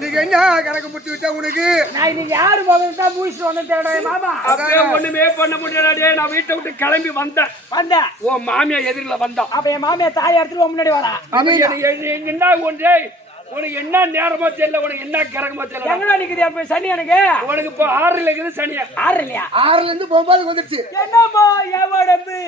நீங்க என்ன கணக்கு முட்டி விட்டா உனக்கு நான் இன்னைக்கு யாரு போகிறதா மூச்சு வந்தேடா மாமா. அப்படியே ஒண்ணுமே பண்ண முடியலடே. நான் வீட்டை விட்டு கிளம்பி வந்தேன். ஓ மாமியா எதிரில வந்தான். அப்ப என் மாமியா தாய் இடத்துல முன்னாடி வரா. என்ன ஒன்றே உனக்கு என்ன நேரமோ தெரியல, உனக்கு என்ன கிரகமோ தெரியல. எங்கடா நிக்குது அப்ப சனி? எனக்கு உனக்கு இப்போ 6 இருக்குது சனியா. 6 இல்லையா? 6ல இருந்து 9 வந்துருச்சு. என்னப்பா எவடம்பு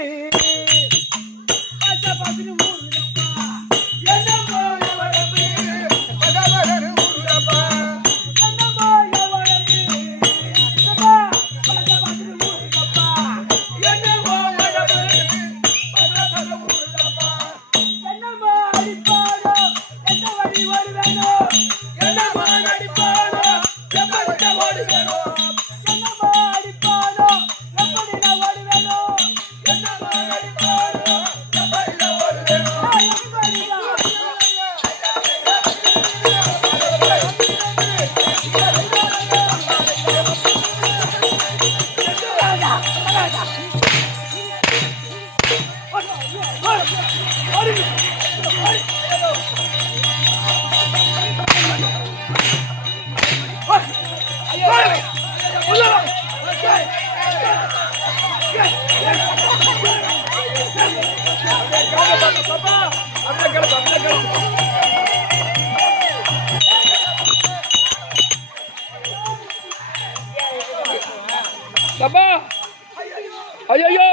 ஐயோ ஐயோ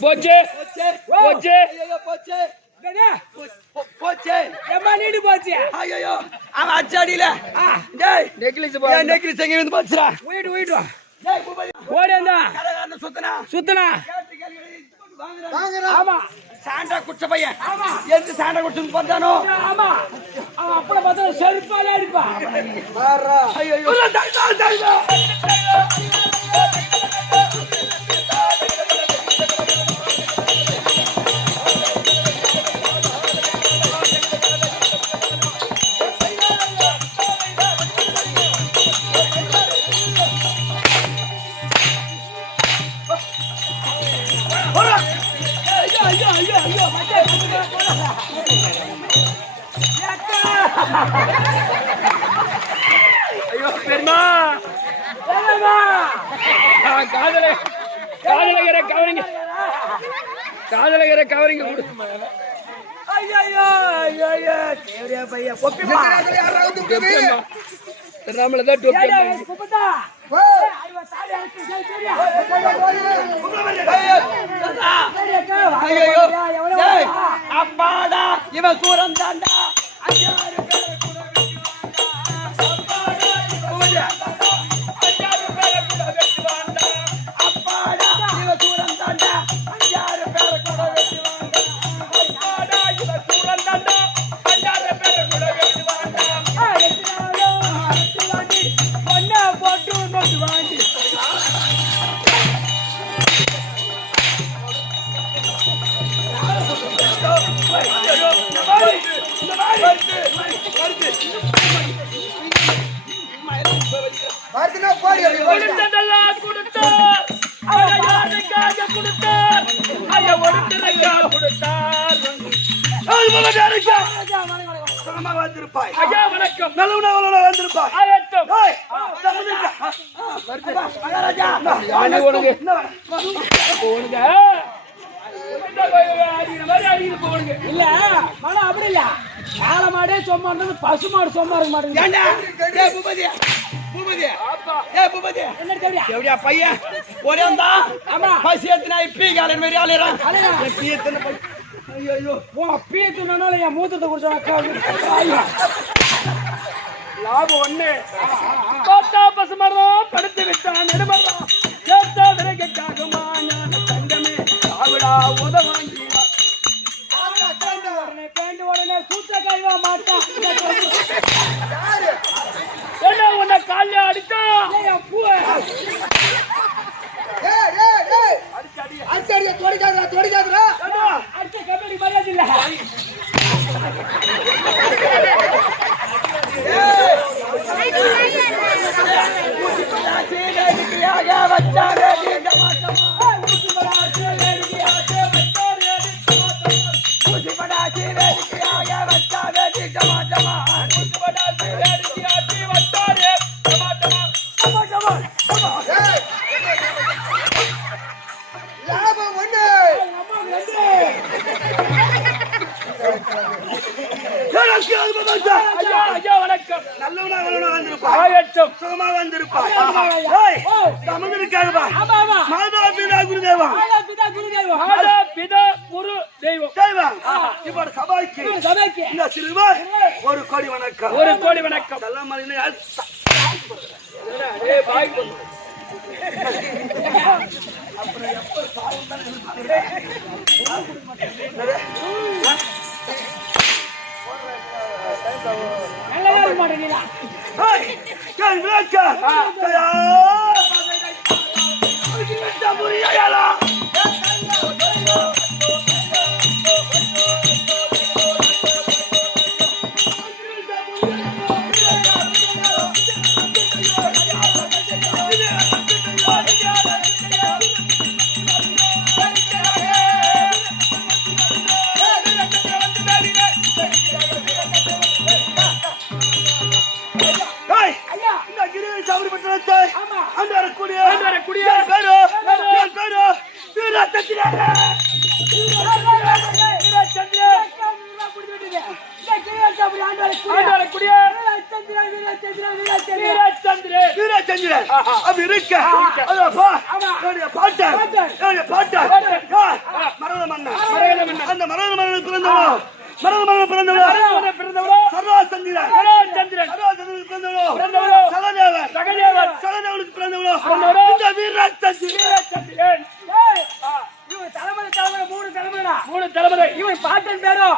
போச்சு போச்சு போச்சு எம்மா நீடு போச்சு. ஐயோ அவன் அச்சாடியில நெக்லஸ் நெக்லஸ் எங்க இருந்து போச்சுடா. போயிடு போயிடு ஓடேந்தா சுத்தனா ஆமா சாண்டா குச்ச பையன் எந்த சாண்டா குச்சுன்னு பார்த்தானோ. ஆமா அவன் அப்பட பார்த்தா செருப்பாலே அடிப்பா. ஐயோ ஐயோ பெருமா காதலகரை கவரிங்க நம்மளதான் அப்பாடா இவன் சூரம் தாண்டா. கொடுத்ததெல்லாம் கொடுத்தார். ஒருத்தரைக்கால் கொடுத்தார் சுகமாக வந்திருப்பாய். ஐயா வணக்கம். நல்லவனாக வந்திருப்பாய். ஆயத்தம். ஏய், மகாராஜா யானை உனக்கு போனுங்க இல்ல மனம் அப்படி இல்ல காளை மாடே சும்மா இருந்தது பசு மாடு சும்மா இருக்க மாட்டேங்குது ஏண்டா? ஏய் பூபதி, பூபதி. ஏய் பூபதி. என்ன தெரியா எப்படியா பையன் ஒரே வந்தா? ஆமா. பசி எத்தனை இப்பி காலையில மாதிரி ஆளுறான். அலையா. இப்பி எத்தனை பை- ஐயோ. ஓ அப்பயே சொன்னாலும் என் மூத்தத்தை குடிச்சா லாபம் ஒண்ணு. தோட்டா பசுமரம் படுத்து விட்டான் நெடுமரம் சேர்த்தா விரைக்காகுமா ஞான தங்கமே சாவிடா உதவாங்கி உடனே சூத்த கைவா மாட்டான் என்ன உன்னை காலையா அடிச்சா பூ அடுத்த கம்பெனி மரியாதை இல்ல ஐயா ஐயா வணக்கம். நல்லவனாக வந்திருப்பாய். ஆயத்தம். சுகமாக வந்திருப்பாய். ஏய், தமிழனுக்காகவா? ஆமா ஆமா மாதா பிதா குருதேவா. பிதா குருதேவா மாதா பிதா குரு தெய்வம். தெய்வம். இப்ப சபைக்கு சபைக்கு இந்த சிறுவர் ஒரு கோடி வணக்கம். ஒரு கோடி வணக்கம். செல்லம் மறினே ஏய் பாய் கொண்டு நல்லதா இருக்க மாட்டேங்களா ஏய், கேள் விளக்க. தயா. இந்த முறியாலா. ஏய், ஐயா இந்த கிரியை சபரி பட்டணத்தை ஆமா அந்த வரக்கூடிய என் பேரு வீரச்சந்திரன். வீரச்சந்திரன் அப்படி இருக்க அதப்பா என்னுடைய பாட்டன் மரண மன்னன். அந்த மரண மன்னன் பிறந்தவளோ சர்வாசந்திரன். சர்வாசந்திரன் பிறந்தவளோ சகதேவனுக்கு பிறந்தவளோ இந்த வீரச்சந்திரன். மூணு தலைமுறை இவன் பாட்டன் பேரோ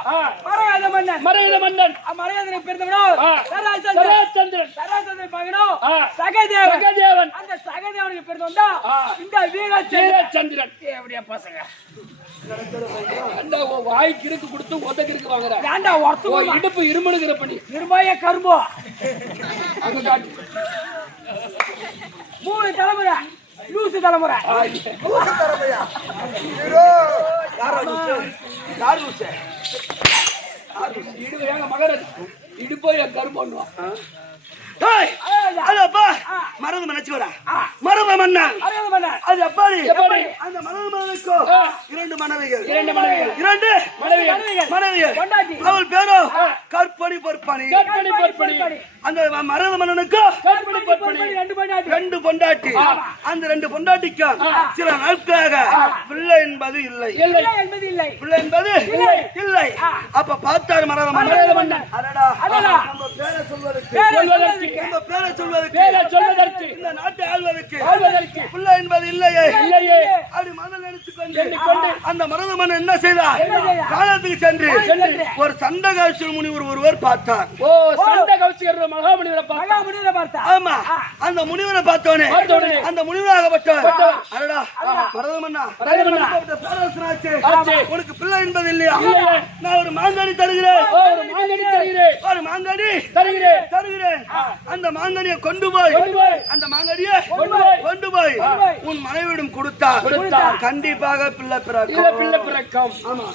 மரகத மன்னன் மரகத மன்னன் மரகதனை பிறந்தவனோ சராச்சந்திரன் சராசந்திரன் மகனோ ஆ. சகதேவன் சகதேவன் அந்த சகதேவனுக்கு பிறந்தவன் இந்த வீரச்சந்திரன் சந்திரன். எப்படியா பசங்க அந்த வாய்க்கு இருக்கு கொடுத்து ஒத்தக்கு இருக்கு வாங்குற ஏண்டா ஒருத்தர் இடுப்பு இருமணுங்கிற பண்ணி நிர்மய கரும்போ அங்க காட்டு 3 தலைமுறை லூசு தலைமுறை இடுப்பு எங்க மகன் இடுப்போ என் கரும்புவான். மருது மன்னச்சுவரா மருத மன்னன் மரகத மன்னன் அது எப்படி எப்படி? அந்த மருத மன்னனுக்கோ இரண்டு மனைவிகள் இரண்டு மனைவிகள். இரண்டு மனைவிகள் கொண்டாட்டி அவள் பேரோ கற்பணி பொற்பணி. கற்பணி பொற்பணி. அந்த மருத மன்னனுக்கோ கற்பணி பொற்பணி. ரெண்டு பொண்டாட்டி. அந்த ரெண்டு பொண்டாட்டிக்கும் சில நாட்களாக பிள்ளை என்பது இல்லை. இல்லை என்பது இல்லை பிள்ளை என்பது இல்லை. அப்ப பார்த்தாரு மருத மன்னன். அடடா நம்ம பேரை சொல்வதற்கு நம்ம பேரை சொல்வதற்கு இந்த நாட்டை ஆள்வதற்கு பிள்ளை என்பது இல்லையே அப்படி மனதில் நினைத்துக்கொண்டு அந்த மருத மன்னன் என்ன செய்தார்? காலத்துக்கு சென்று ஒரு சண்டகாசுர முனிவர் ஒருவர் பார்த்தார். ஓ சண்டை கவுச்சிக்கிற மகாமுனிவரை பார்த்தா ஆமா அந்த முனிவரை பார்த்தோனே அந்த முனிவராகப்பட்டவர் அடடா மருத மன்னா பேரரசனாச்சு உனக்கு பிள்ளை என்பது இல்லையா? நான் ஒரு மாங்கனி தருகிறேன். ஒரு மாங்கனி தருகிறேன். அந்த மாங்கனியை கொண்டு போய் உன் மனைவியிடம் கொடுத்தார். கண்டிப்பாக பிள்ளை பிறக்கம். ஆமா.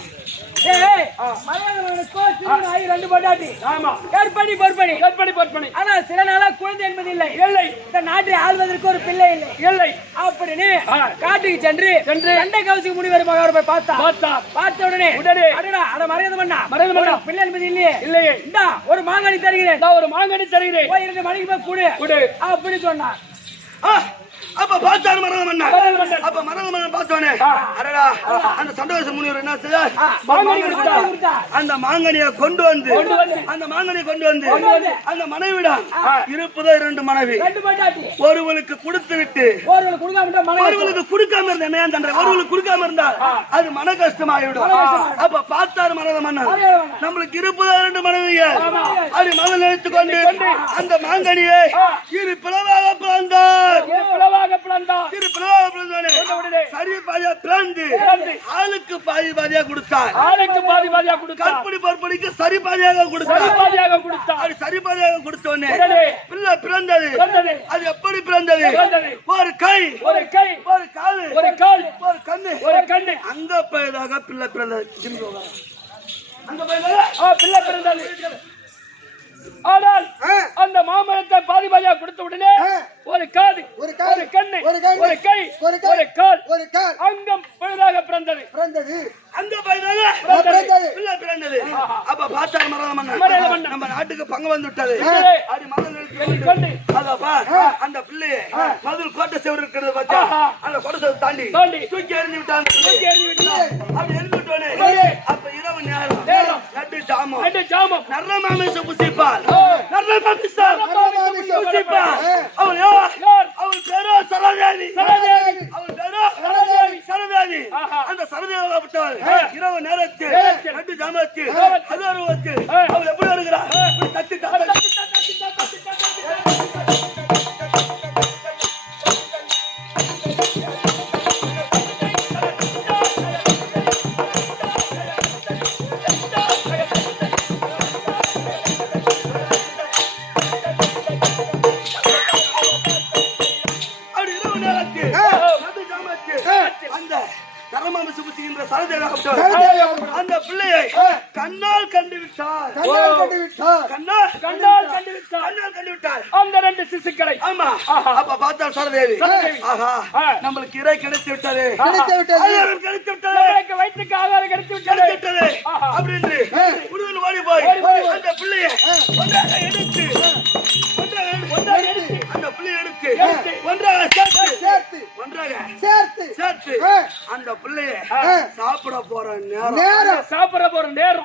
ஏய் மலையாளவனுக்கோ சிறுவன் ஆகி 2 பொண்டாட்டி. ஆமா. கற்பனை பொற்பனை. ஆனா சில நாளா குழந்தை என்பது இல்லை. இந்த நாட்டை ஆள்வதற்கு ஒரு பிள்ளை இல்லை. அப்படின்னு காட்டுக்கு சென்று கண்டை கவசிக்கு முனிவர் மகாரை போய் பார்த்த உடனே அடடா அட மறையது பண்ணா பிள்ளை என்பது இல்லையே. இந்தா ஒரு மாங்கனி தருகிறேன். போய் 2 மணிக்கு போய் கொடு அப்படி சொன்னார். அப்ப பார்த்தாரு மரத மன்னன். அப்ப மரத மன்னன் பார்த்தோனே அடடா அந்த சண்டோச முனிவர் என்ன செய்தார்? அந்த மாங்கனியை கொண்டு வந்து அந்த மனைவிடம் இருப்பதோ 2 மனைவி. ஒருவனுக்கு கொடுத்து விட்டு ஒருவனுக்கு கொடுக்காம இருந்தா என்ன தண்டனை? ஒருவனுக்கு கொடுக்காம இருந்தா அது மன கஷ்டமாயிடும். அப்ப பார்த்தாரு மரத மன்னன் நம்மளுக்கு இருப்பதோ 2 மனைவிகள். அது மனதில் நினைத்துக் கொண்டு அந்த மாங்கனியை இரு பிளவாக பிளந்தார். சரி பாதியா பிளந்து ஆளுக்கு பாதி பாதியா கொடுத்தார். கற்பனை பொறுப்படிக்கு சரி பாதியாக கொடுத்தார். சரி பாதியாக கொடுத்தோன்னே பிள்ளை பிறந்தது. அது எப்படி பிறந்தது? ஒரு கை ஒரு கால் ஒரு கண்ணு அங்க போயதாக பிள்ளை பிறந்தது. பிள்ளை பிறந்தது. ஆனால் அந்த மாமரத்தை பாதி பாதியாக கொடுத்த உடனே ஒரு காது ஒரு கண்ணு ஒரு கை ஒரு கால் அங்கம் பழுதாக பிறந்தது. அங்க போயதாக பிள்ளை பிறந்தது. அப்ப பார்த்தார் மரத மன்னன் நம்ம நாட்டுக்கு பங்கு வந்து விட்டது. அது மதல் அதப்பா அந்த பிள்ளையை மதுள் கோட்டை செவரு இருக்கிறது பார்த்தா அந்த கோட்டை செவரு தாண்டி தூக்கி எறிஞ்சு விட்டாங்க. அப்படி எறிஞ்சு விட்டோனே அப்ப இரவு நேரம் நட்டு ஜாமம் நல்ல மாமிச புசிப்பார். அவள் பேரோ சரதேவி. அந்த சரதேவி இரவு நேரத்தில் நட்டு ஜாமத்தில் அவள் எப்படி வருகிறார்? அந்த பிள்ளையை கண்ணால் கண்டு விட்டார். அந்த 2 சிசுக்களை. ஆமா. அப்ப பார்த்தா சரதேவி ஆஹா நம்மளுக்கு இறை கிடைத்து விட்டது. வயிற்றுக்கு ஆகாரம் கிடைத்து விட்டது அப்படின்னு உடனே ஓடி போய் அந்த பிள்ளையை எடுத்து அந்த பிள்ளையை எடுத்து ஒன்றாக சேர்த்து அந்த பிள்ளையை சாப்பிட போற நேரம்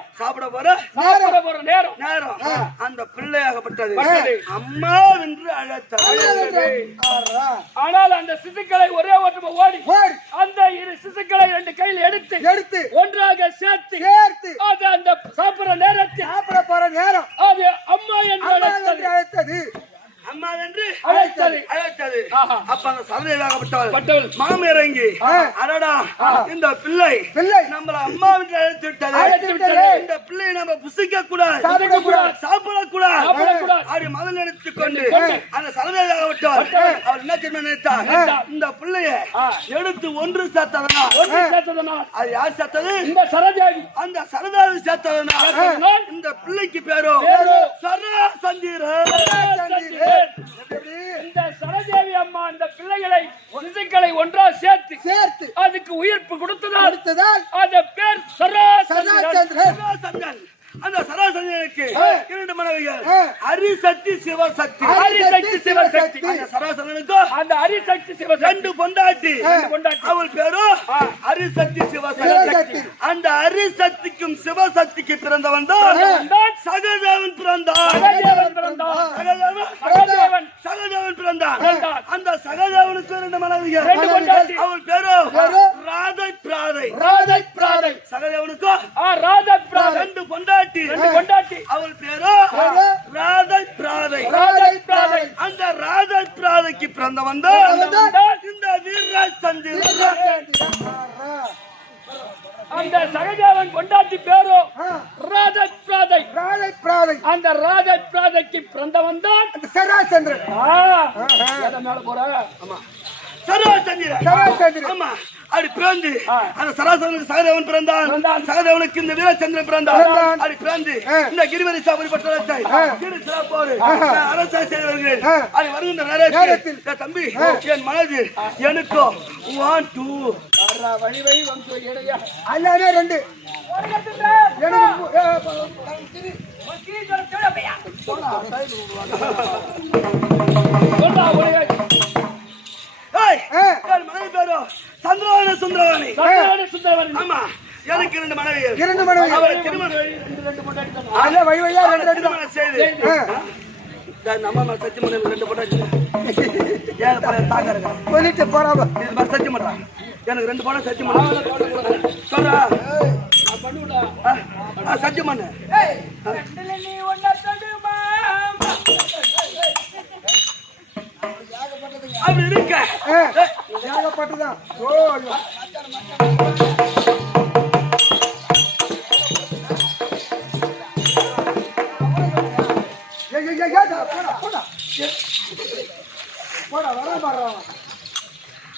அந்த பிள்ளையாகப்பட்டது அம்மா என்று அழைத்தார். ஆனால் அந்த சிசுக்களை ஒரே ஓட்டமா ஓடி அந்த 2 சிசுக்களை 2 கையில் எடுத்து ஒன்றாக சேர்த்து அது அந்த சாப்பிட போற நேரம் அது அம்மா என்று அழைத்தது. அம்மா என்று அழைத்தது. அப்ப அந்த சரதேவியாகப்பட்டவள் மாமி இறங்கி அடடா இந்த பிள்ளை நம்மள அம்மா என்று அழைத்து விட்டது. இந்த பிள்ளையை நம்ம புசிக்க கூடாது சாப்பிடக்கூடாது அப்படி மதம் நினைத்துக் கொண்டு அந்த சரதேவியாகப்பட்டவள் அவள் என்ன தெரியுமா நினைத்தார்? இந்த பிள்ளைய எடுத்து ஒன்று சேர்த்ததனால் அது யார் சேர்த்தது? இந்த சரதேவி. அந்த சரதேவி சேர்த்ததனால் இந்த பிள்ளைக்கு பேரோ சராசந்திரன். இந்த சரதேவி அம்மா இந்த பிள்ளைகளை சிசுக்களை ஒன்றா சேர்த்து அதுக்கு உயிர்ப்பு கொடுத்ததால் அந்த பேர் சராசந்திரன். அந்த சராசந்திரனுக்கு 2 மனைவிகள் அரிசக்தி சிவசக்தி. அந்த சராசந்திரனுக்கு அந்த அரிசக்தி சிவசக்தி 2 பொண்டாட்டி. அவள் பேரோ அரிசக்தி சிவசக்தி. அந்த அரிசக்திக்கும் சிவசக்திக்கு பிறந்தவன் தான் சகதேவன் பிறந்தான். அந்த சகதேவனுக்கு 2 மனைவிகள். அவள் பேரோ ராதை பிராதை. சகதேவனுக்கு 2 பொண்டாட்டி. அவள் பேரோ ராதை பிராதை. அந்த ராதை பிராதைக்கு பிறந்தவன் தான் இந்த வீரராஜ் சந்திரன். அந்த சகதேவன் பொண்டாட்டி பேரோ ராஜத் பிராதை. அந்த ராஜத் பிராதைக்கு பிறந்தவன் தான் சராசந்திரன். மேல போற சராசந்திரன். ஆமா அப்படி பிறந்து அந்த சராசரனுக்கு சகதேவன் பிறந்தான். சகதேவனுக்கு இந்த வீரச்சந்திரன் பிறந்தான். அப்படி பிறந்து இந்த கிரிவரி சாபரி பட்டணத்தை சிறப்போடு அரசா செய்வார்கள். அது வருகின்ற நேரத்தில் தம்பி என் மனது எனக்கோ 1 2 வழி வழி வந்து இடையா அல்ல ரெண்டு சொல்றா ஒரே என் மனைவி பேரோ சந்திரவாணி சுந்தரவாணி. சுந்தரவன் ஆமா எனக்கு 2 மனைவிகள். 2 மனைவி அவரை திருமணம் அல்ல வழி வழியா ரெண்டு திருமணம் செய்து நம்ம மேல சத்தியம் பண்ண 2 போட்டாச்சு. ஏன் தாக்க இருக்கா சொல்லிட்டு போறாம இது மாதிரி சத்தியம் பண்றான். எனக்கு 2 போனா சத்தியம் பண்ண சொல்றா சத்தியம் பண்ணு. நீ ஒன்னா சொல்லுமா அப்படி இருக்க ஏகப்பட்டதான் ஓ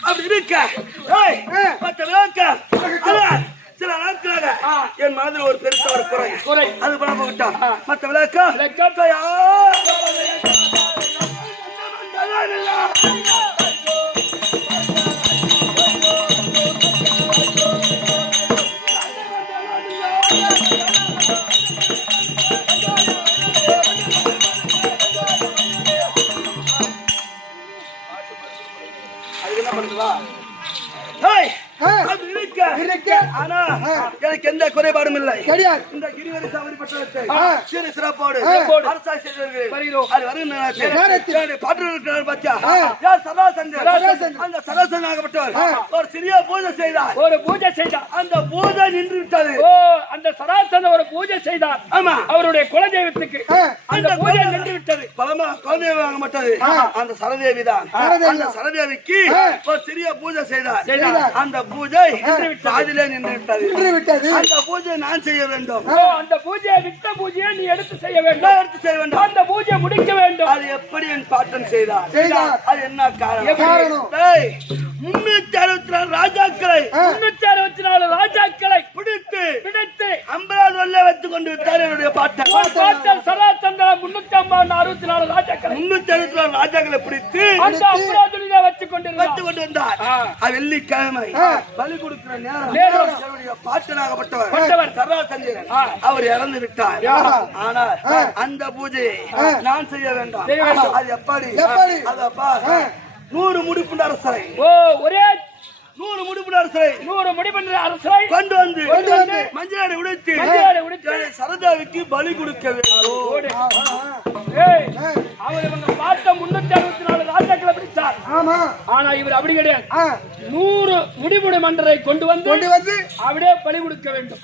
அப்படி இருக்க மற்ற விழாக்க சில நாட்களாக என் மனதில் ஒரு பெருசா ஒரு குறை அது பண்ண போகிட்டான். மற்ற விழாக்க அதுக்கு என்ன பண்ணுவா ஆனா எனக்கு எந்த குறைபாடும் இல்லை. கிடையாது. இந்த கிரிவரி சாவடி பட்டணத்தை சீர சிறப்போடு அரசாட்சி செய்தவர்கள் அது வருகின்ற பாட்டு பாத்தியா யார் சராசந்தர் அந்த சராசனாகப்பட்டவர் ஒரு சிறிய பூஜை செய்தார். ஒரு பூஜை செய்தார். அந்த பூஜை நின்று விட்டது. ஓ அந்த சராசன ஒரு பூஜை செய்தார். ஆமா அவருடைய குலதெய்வத்துக்கு அந்த பூஜை நின்று விட்டது. பலமா குலதெய்வம் ஆகப்பட்டது அந்த சரதேவி தான். அந்த சரதேவிக்கு ஒரு சிறிய பூஜை செய்தார். அந்த பூஜை பாதியிலே நின்று விட்டது. அந்த பூஜை நான் செய்ய வேண்டும். அந்த பூஜையை விட்ட பூஜையை நீ எடுத்து செய்ய வேண்டும். அந்த பூஜையை முடிக்க வேண்டும். அது எப்படி என் பாட்டன் செய்தார்? அது என்ன காரணம்? 364 ராஜாக்களை பிடித்து 50 வல்ல வைத்துக் கொண்டு விட்டார் என்னுடைய பாட்டன். சராசந்திரன் 364 ராஜாக்களை பிடித்து அந்த 50 வைத்துக் கொண்டு வந்தார். வெள்ளிக்கிழமை பலி கொடுக்கிற நேரம் என்னுடைய பாட்டனாகப்பட்டவர் சராசந்திரன் அவர் இறந்து விட்டார். ஆனால் அந்த பூஜையை நான் செய்ய வேண்டாம். அது எப்படி? அதப்பா 100 முடிப்புண்ட அரசரை ஒரே 100 முடிப்புண்ட அரசரை கொண்டு வந்து மஞ்சளாடை உடைத்து சரதாவுக்கு பலி கொடுக்க வேண்டும். அவர் இவங்க பார்த்த 364 ராஜாக்களை பிடித்தார். ஆனா இவர் அப்படி கிடையாது. 100 முடிவுடை மன்றரை கொண்டு வந்து அப்படியே பலி கொடுக்க வேண்டும்.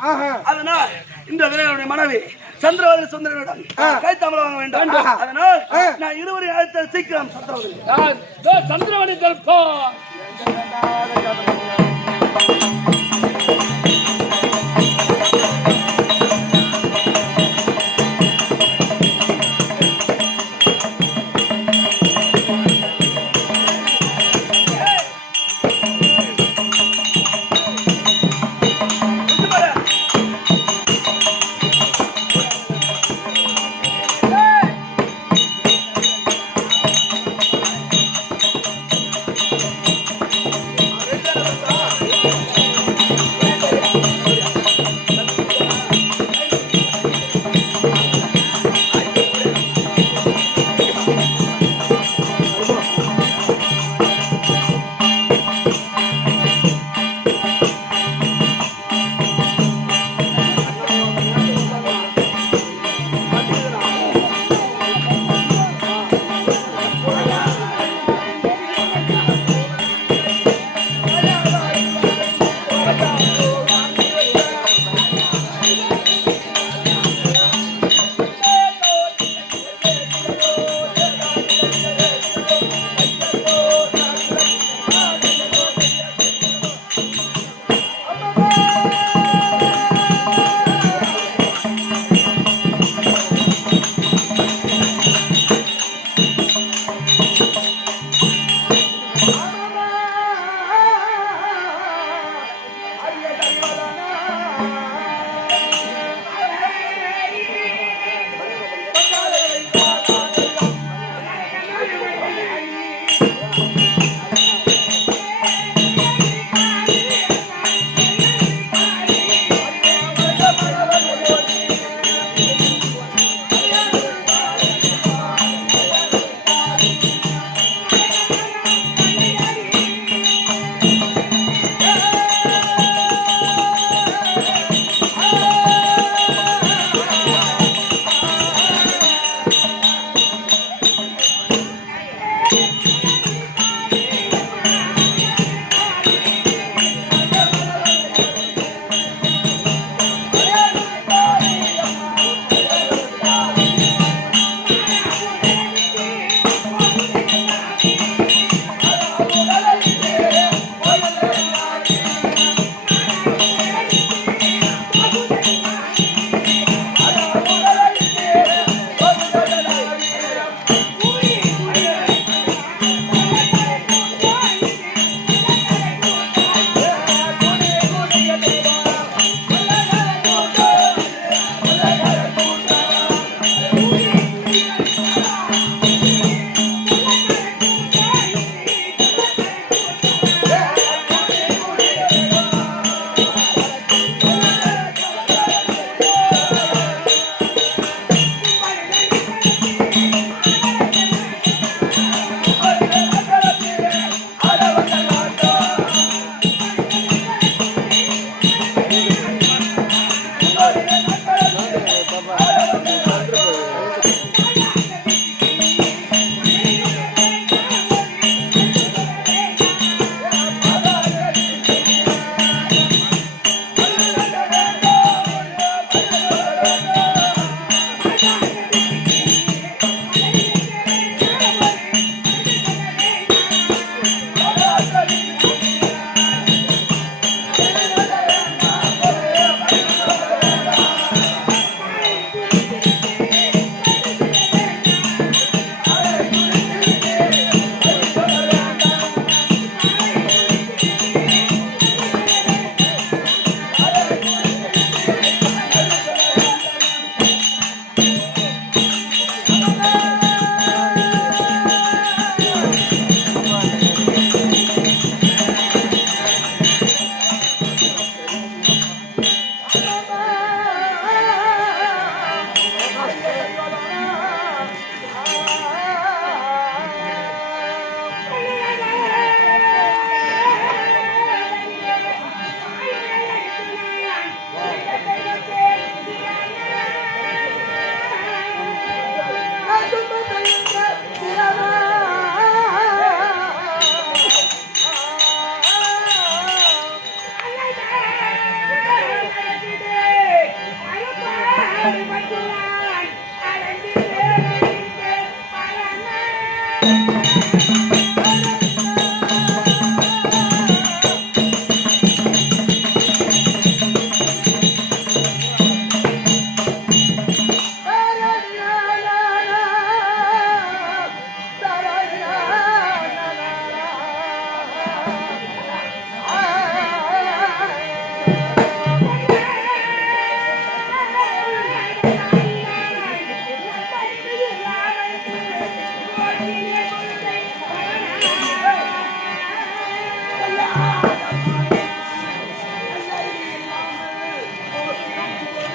அதனால் இந்த என்னுடைய மனைவி சந்திரவாதி சுந்தரனிடம் கைத்தாமலை வாங்க வேண்டும். அதனால் நான் 20 அழைத்த சீக்கிரம் சந்திரவாணி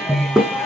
Thank you.